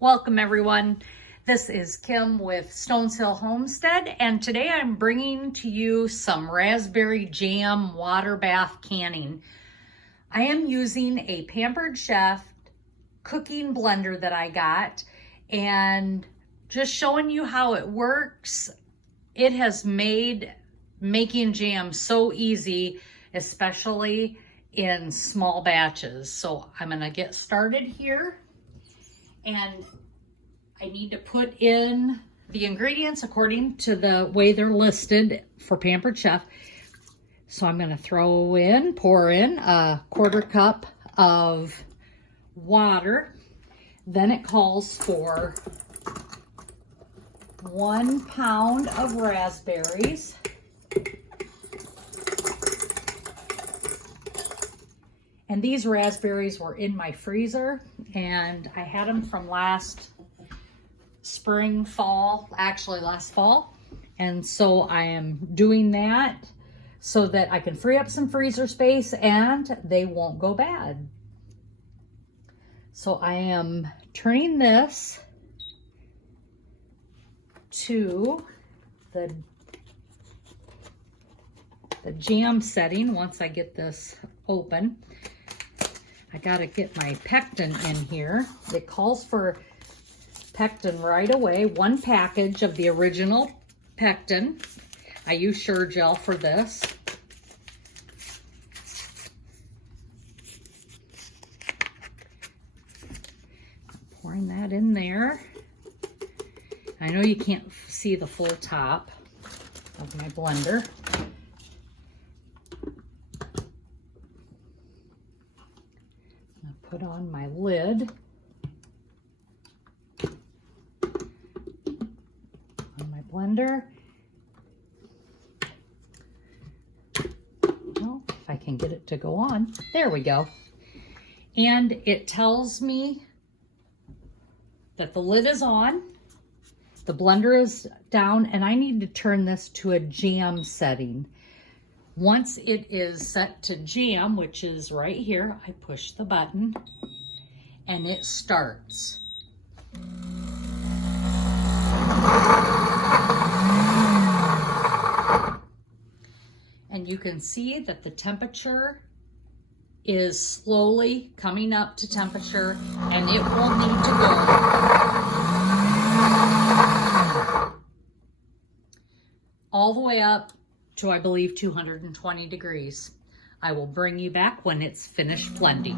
Welcome everyone. This is Kim with Stones Hill Homestead, and today I'm bringing to you some raspberry jam water bath canning. I am using a Pampered Chef cooking blender that I got and just showing you how it works. It has made making jam so easy, especially in small batches. So I'm gonna get started here. And I need to put in the ingredients according to the way they're listed for Pampered Chef. So I'm going to pour in a 1/4 cup of water. Then it calls for 1 pound of raspberries. And these raspberries were in my freezer, and I had them from last spring, fall, actually last fall. And so I am doing that so that I can free up some freezer space and they won't go bad. So I am turning this to the jam setting once I get this open. I gotta get my Pectin in here. It calls for Pectin right away. 1 package of the original Pectin. I use Sure Jell for this. Pouring that in there. I know you can't see the full top of my blender. Put on my lid on my blender. Well, if I can get it to go on. There we go. And it tells me that the lid is on, the blender is down, and I need to turn this to a jam setting. Once it is set to jam, which is right here, I push the button and it starts. And you can see that the temperature is slowly coming up to temperature, and it will need to go all the way up to, I believe, 220 degrees. I will bring you back when it's finished blending.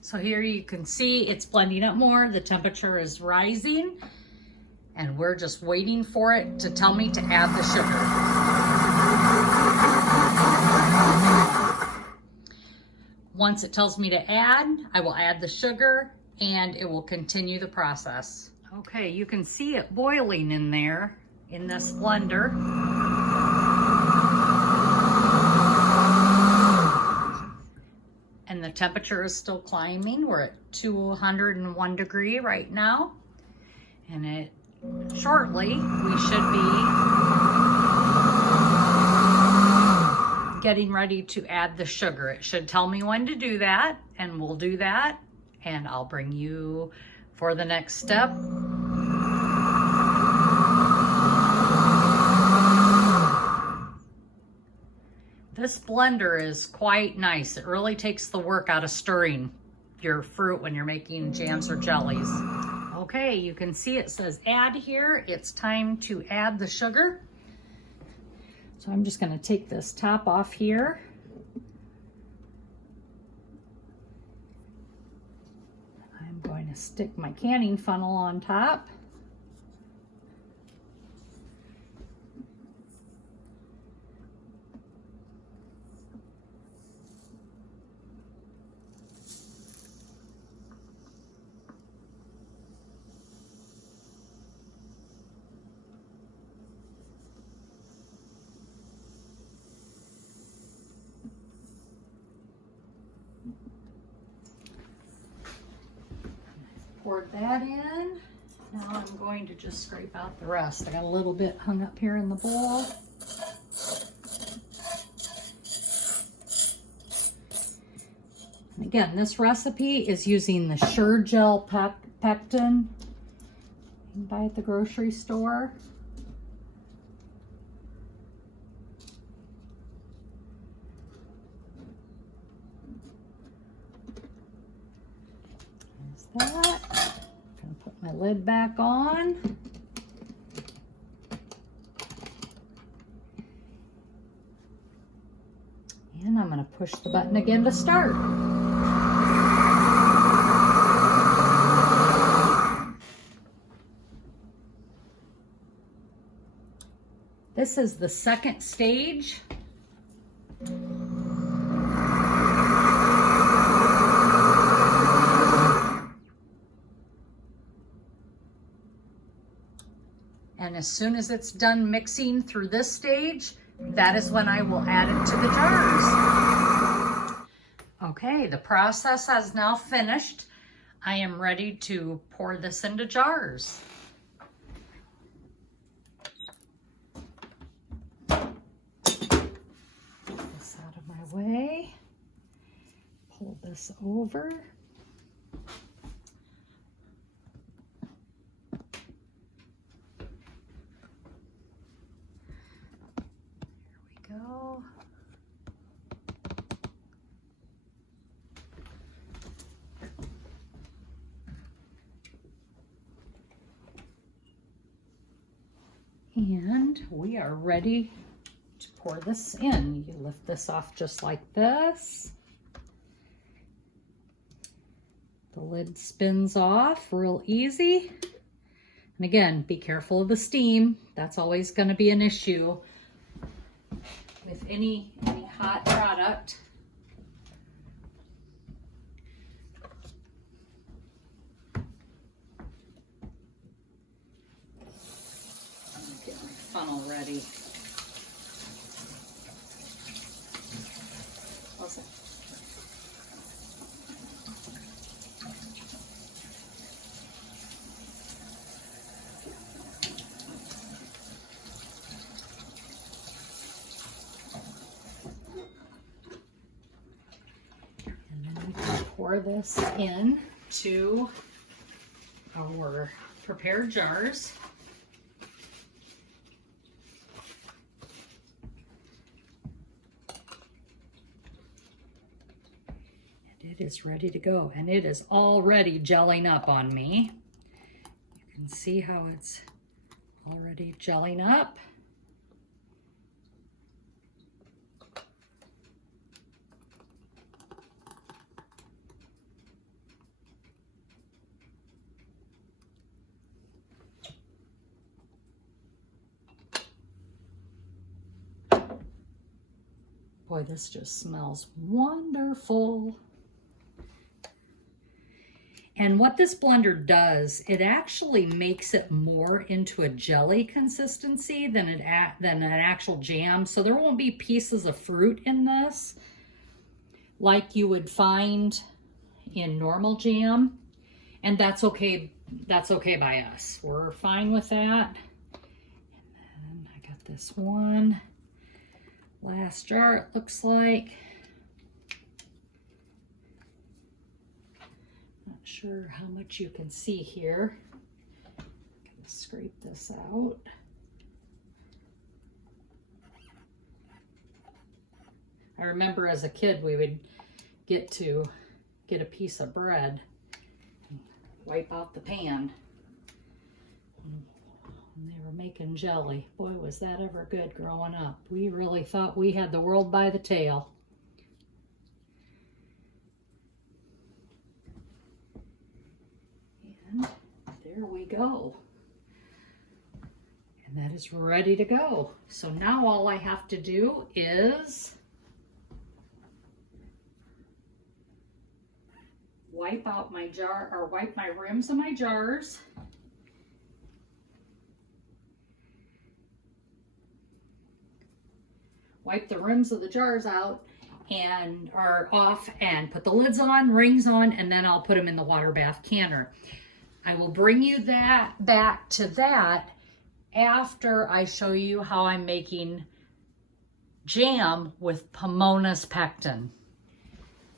So here you can see it's blending up more. The temperature is rising, and we're just waiting for it to tell me to add the sugar. Once it tells me to add, I will add the sugar and it will continue the process. Okay, you can see it boiling in there in this blender. And the temperature is still climbing. We're at 201 degree right now. And shortly we should be getting ready to add the sugar. It should tell me when to do that, and we'll do that, and I'll bring you for the next step. This blender is quite nice. It really takes the work out of stirring your fruit when you're making jams or jellies. Okay, you can see it says add here. It's time to add the sugar. So I'm just gonna take this top off here. I'm going to stick my canning funnel on top. Poured that in. Now I'm going to just scrape out the rest. I got a little bit hung up here in the bowl. Again, this recipe is using the Sure Jell Pectin. You can buy at the grocery store. There's that. I'm gonna put my lid back on. And I'm gonna push the button again to start. This is the second stage. And as soon as it's done mixing through this stage, that is when I will add it to the jars. Okay, the process has now finished. I am ready to pour this into jars. This out of my way. Pull this over. Go. And we are ready to pour this in. You lift this off just like this. The lid spins off real easy. And again, be careful of the steam. That's always going to be an issue with any hot product. I'm gonna get my funnel ready. How's that? Pour this in to our prepared jars. And it is ready to go, and it is already gelling up on me. You can see how it's already gelling up. Boy, this just smells wonderful. And what this blender does, it actually makes it more into a jelly consistency than an actual jam. So there won't be pieces of fruit in this like you would find in normal jam. And that's okay. That's okay by us. We're fine with that. And then I got this one. Last jar, it looks like. Not sure how much you can see here. I'm gonna scrape this out. I remember as a kid we would get a piece of bread and wipe out the pan when they were making jelly. Boy, was that ever good growing up. We really thought we had the world by the tail. And there we go. And that is ready to go. So now all I have to do is wipe out my jar, or wipe my rims of my jars. Wipe the rims of the jars out and are off, and put the lids on, rings on, and then I'll put them in the water bath canner. I will bring you back to that after I show you how I'm making jam with Pamona's Pectin.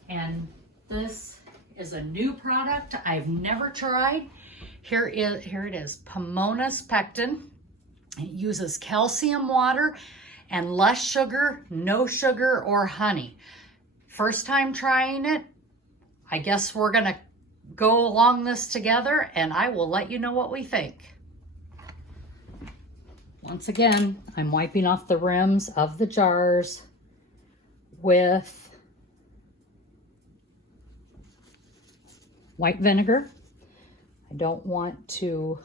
And This is a new product I've never tried. Here it is, Pamona's Pectin. It uses calcium water and less sugar, no sugar or honey. First time trying it. I guess we're gonna go along this together and I will let you know what we think. Once again, I'm wiping off the rims of the jars with white vinegar. I don't want to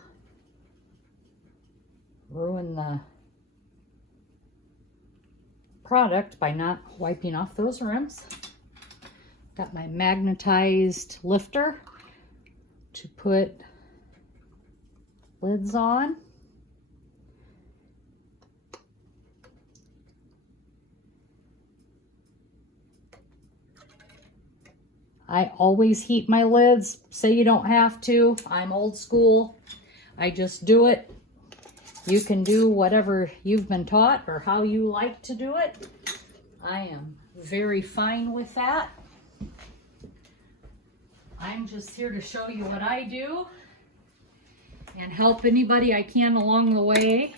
ruin the product by not wiping off those rims. Got my magnetized lifter to put lids on. I always heat my lids. Say you don't have to. I'm old school. I just do it. You can do whatever you've been taught or how you like to do it. I am very fine with that. I'm just here to show you what I do and help anybody I can along the way.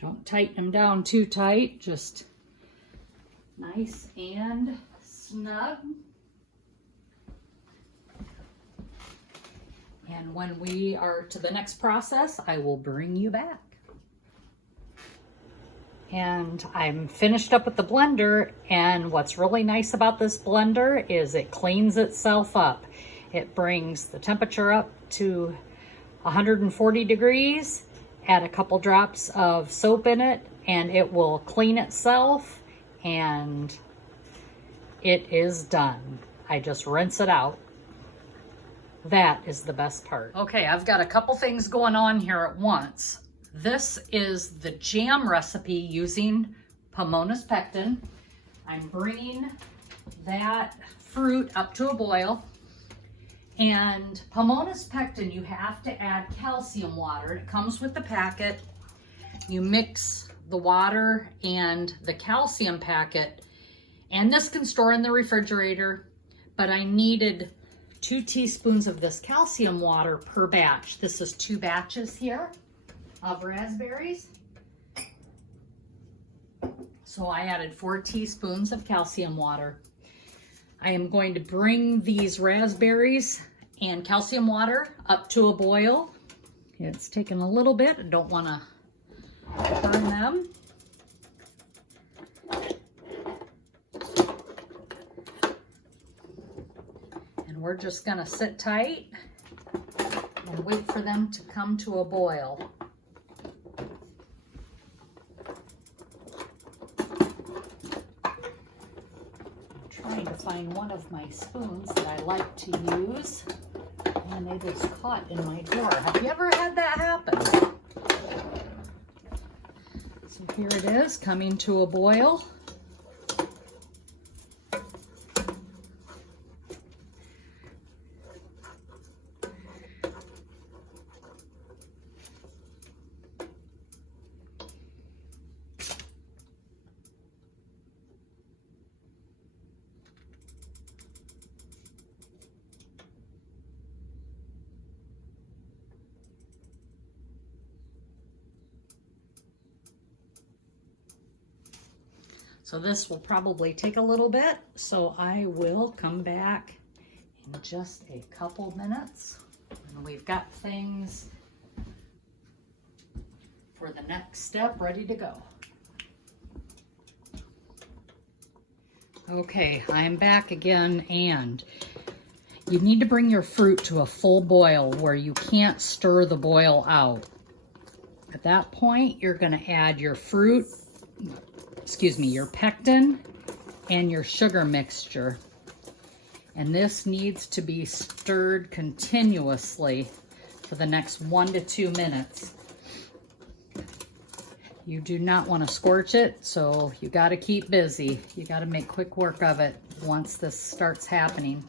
Don't tighten them down too tight, just nice and snug. And when we are to the next process, I will bring you back. And I'm finished up with the blender, and what's really nice about this blender is it cleans itself up. It brings the temperature up to 140 degrees. Add a couple drops of soap in it and it will clean itself and it is done. I just rinse it out. That is the best part. Okay, I've got a couple things going on here at once. This is the jam recipe using Pamona's Pectin. I'm bringing that fruit up to a boil. And Pamona's Pectin, you have to add calcium water. It comes with the packet. You mix the water and the calcium packet, and this can store in the refrigerator, but I needed 2 teaspoons of this calcium water per batch. This is 2 batches here of raspberries. So I added 4 teaspoons of calcium water. I am going to bring these raspberries and calcium water up to a boil. It's taken a little bit. I don't want to burn them. And we're just going to sit tight and wait for them to come to a boil. Trying to find one of my spoons that I like to use, and they just caught in my drawer. Have you ever had that happen? So here it is, coming to a boil. So this will probably take a little bit, so I will come back in just a couple minutes. And we've got things for the next step ready to go. Okay, I'm back again, and you need to bring your fruit to a full boil where you can't stir the boil out. At that point, you're going to add your fruit, your pectin and your sugar mixture. And this needs to be stirred continuously for the next 1 to 2 minutes. You do not want to scorch it, so you got to keep busy. You got to make quick work of it once this starts happening.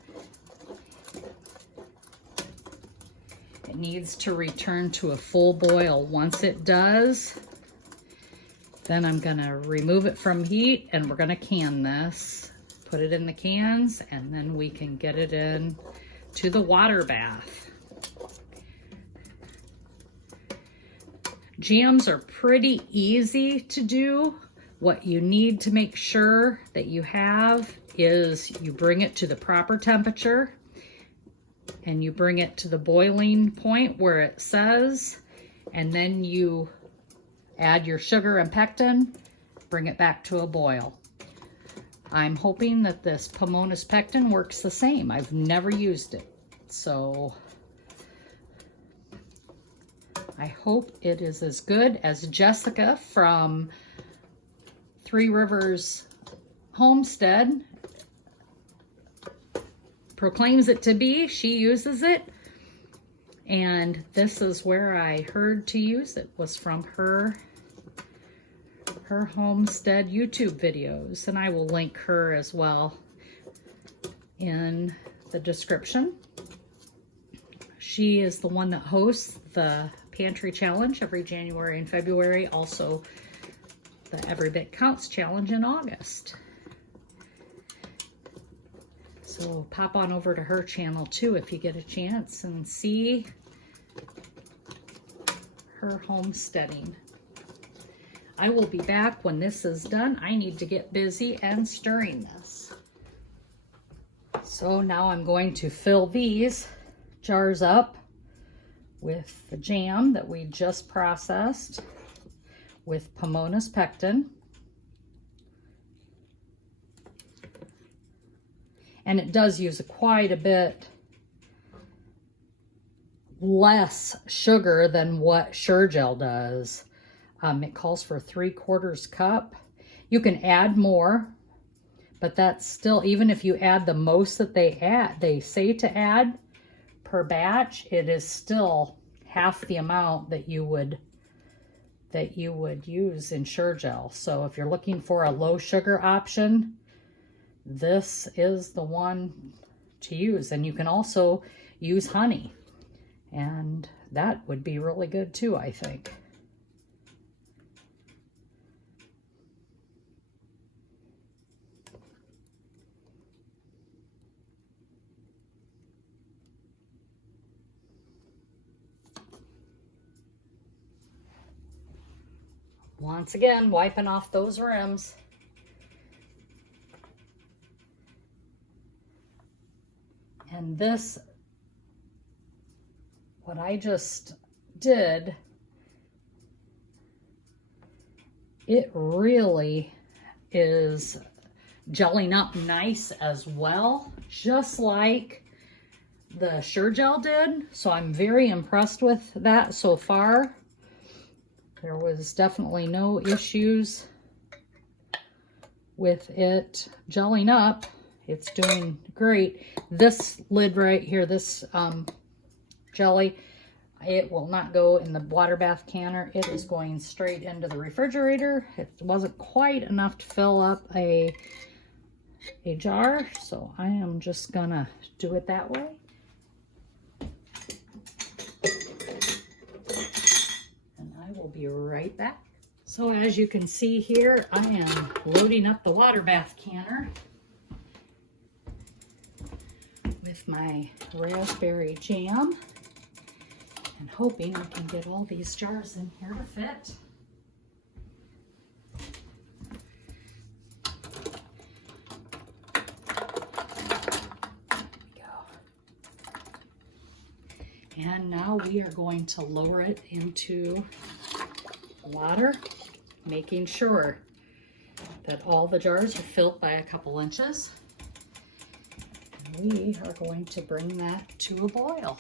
It needs to return to a full boil. Once it does, then I'm gonna remove it from heat and we're gonna can this. Put it in the cans and then we can get it in to the water bath. Jams are pretty easy to do. What you need to make sure that you have is you bring it to the proper temperature and you bring it to the boiling point where it says, and then you add your sugar and pectin, bring it back to a boil. I'm hoping that this Pamona's Pectin works the same. I've never used it, so I hope it is as good as Jessica from Three Rivers Homestead proclaims it to be. She uses it, and this is where I heard to use it, was from her homestead YouTube videos, and I will link her as well in the description. She is the one that hosts the Pantry Challenge every January and February, also the Every Bit Counts Challenge in August. So pop on over to her channel too if you get a chance and see her homesteading. I will be back when this is done. I need to get busy and stirring this. So now I'm going to fill these jars up with the jam that we just processed with Pamona's Pectin. And it does use quite a bit less sugar than what Sure Jell does. It calls for 3/4 cup. You can add more, but that's still, even if you add the most that they say to add per batch, it is still half the amount that you would use in Sure Jell. So if you're looking for a low sugar option, this is the one to use. And you can also use honey, and that would be really good too, I think. Once again, wiping off those rims. And this, what I just did, it really is gelling up nice as well, just like the Sure Jell did. So I'm very impressed with that so far. There was definitely no issues with it gelling up. It's doing great. This lid right here, this jelly, it will not go in the water bath canner. It is going straight into the refrigerator. It wasn't quite enough to fill up a jar, so I am just gonna do it that way. We'll be right back. So as you can see here, I am loading up the water bath canner with my raspberry jam and hoping I can get all these jars in here to fit. And now we are going to lower it into water, making sure that all the jars are filled by a couple inches. And we are going to bring that to a boil.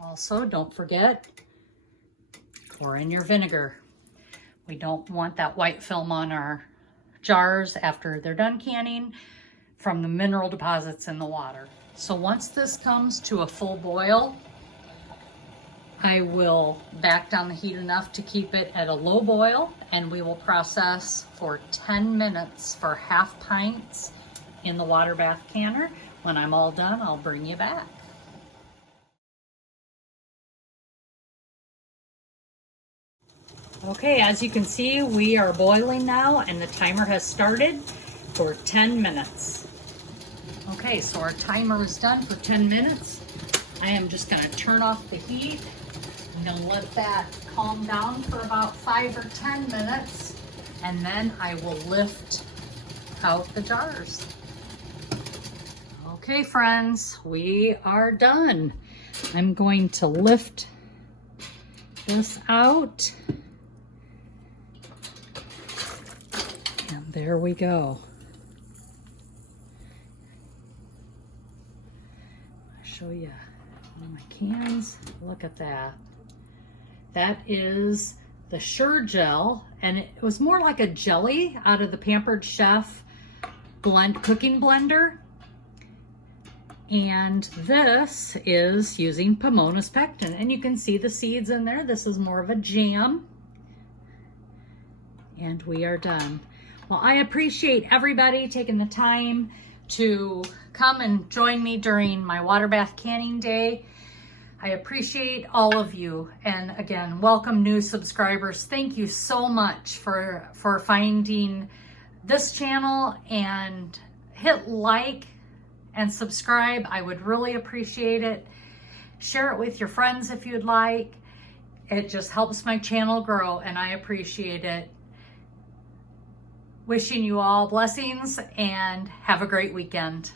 Also, don't forget, pour in your vinegar. We don't want that white film on our jars after they're done canning from the mineral deposits in the water. So once this comes to a full boil, I will back down the heat enough to keep it at a low boil, and we will process for 10 minutes for half pints in the water bath canner. When I'm all done, I'll bring you back. Okay, as you can see, we are boiling now and the timer has started for 10 minutes. Okay, so our timer is done for 10 minutes. I am just gonna turn off the heat. I'm gonna let that calm down for about 5 or 10 minutes, and then I will lift out the jars. Okay, friends, we are done. I'm going to lift this out. And there we go. I'll show you one of my cans. Look at that. That is the Sure Jell, and it was more like a jelly out of the Pampered Chef cooking blender. And this is using Pamona's Pectin, and you can see the seeds in there. This is more of a jam. And we are done. Well, I appreciate everybody taking the time to come and join me during my water bath canning day. I appreciate all of you. And again, welcome new subscribers. Thank you so much for finding this channel, and hit like and subscribe. I would really appreciate it. Share it with your friends if you'd like. It just helps my channel grow, and I appreciate it. Wishing you all blessings and have a great weekend.